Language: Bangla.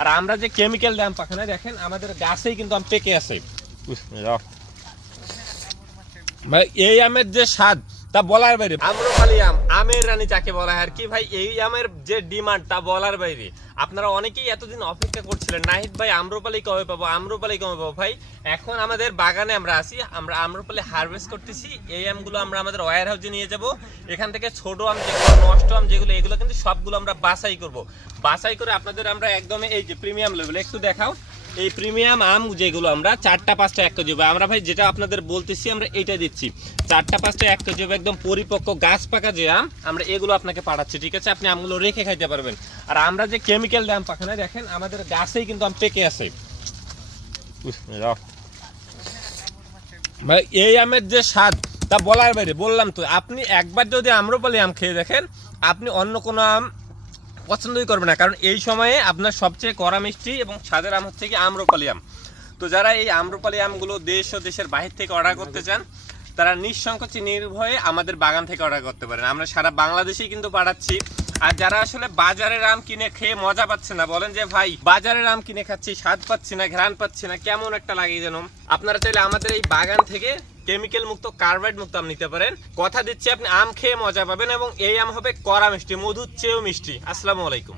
আর আমরা যে কেমিক্যাল দিয়ে আম পাকানো দেখেন আমাদের গাছেই কিন্তু আম পেকে আছে। ভাই এই আমের যে স্বাদ তা বলার বাইরে। আম্রপালি আম, আমের রানী যাকে বলা হয় আর কি ভাই, এই আমের যে ডিমান্ড তা বলার বাইরে। আপনারা অনেকেই এতদিন অপেক্ষা করছিলেন নাহিদ ভাই আম্রপালি কবে পাবো, আম্রপালি কবে পাবো। ভাই এখন আমাদের বাগানে আমরা আছি, আমরা আম্রপালি হারভেস্ট করতেছি। এই আমগুলো আমরা আমাদের ওয়্যার হাউসে নিয়ে যাব। এখান থেকে ছোট আম যেগুলো, নষ্ট আম যেগুলো, এগুলো কিন্তু সবগুলো আমরা বাছাই করব। বাছাই করে আপনাদের আমরা একদমই এই যে প্রিমিয়াম লেভেল একটু দেখাও। এই প্রিমিয়াম আম যেগুলো আমরা 4টা 5টা 1 কেজি, আমরা ভাই যেটা আপনাদের বলতেছি আমরা এইটা দিচ্ছি 4টা 5টা 1 কেজি একদম পরিপক্ক গাছ পাকা যে আম, আমরা এগুলো আপনাকে পাঠাচ্ছি। ঠিক আছে, আপনি আমগুলো রেখে খাইতে পারবেন। আর আমরা যে কেমিক্যাল দিয়ে আম পাকানো দেখেন আমাদের গাছেই কিন্তু আম পেকে আছে। ভাই এই আমের যে স্বাদ তা বলার বাইরে। বললাম তো, আপনি একবার যদি আম্রপালি আম খেয়ে দেখেন আপনি অন্য কোনো আম পছন্দই করবে না, কারণ এই সময়ে আপনার সবচেয়ে কড়া মিষ্টি এবং স্বাদের আম হচ্ছে কি আম্রপালি আম। তো যারা এই আম্রপালি আমগুলো দেশ ও দেশের বাহির থেকে অর্ডার করতে চান তারা নিঃসংকোচে নির্ভয়ে আমাদের বাগান থেকে অর্ডার করতে পারেন। আমরা সারা বাংলাদেশেই কিন্তু পাঠাচ্ছি। আর যারা আসলে বাজারের আম কিনে খেয়ে মজা পাচ্ছে না, বলেন যে ভাই বাজারের আম কিনে খাচ্ছি, স্বাদ পাচ্ছি না, ঘ্রাণ পাচ্ছি না, কেমন একটা লাগে যেন, আপনারা চাইলে আমাদের এই বাগান থেকে কেমিক্যাল মুক্ত, কার্বাইড মুক্ত আম নিতে পারেন। কথা দিচ্ছি আপনি আম খেয়ে মজা পাবেন এবং এই আম হবে কড়া মিষ্টি, মধুর চেয়েও মিষ্টি। আসসালামু আলাইকুম।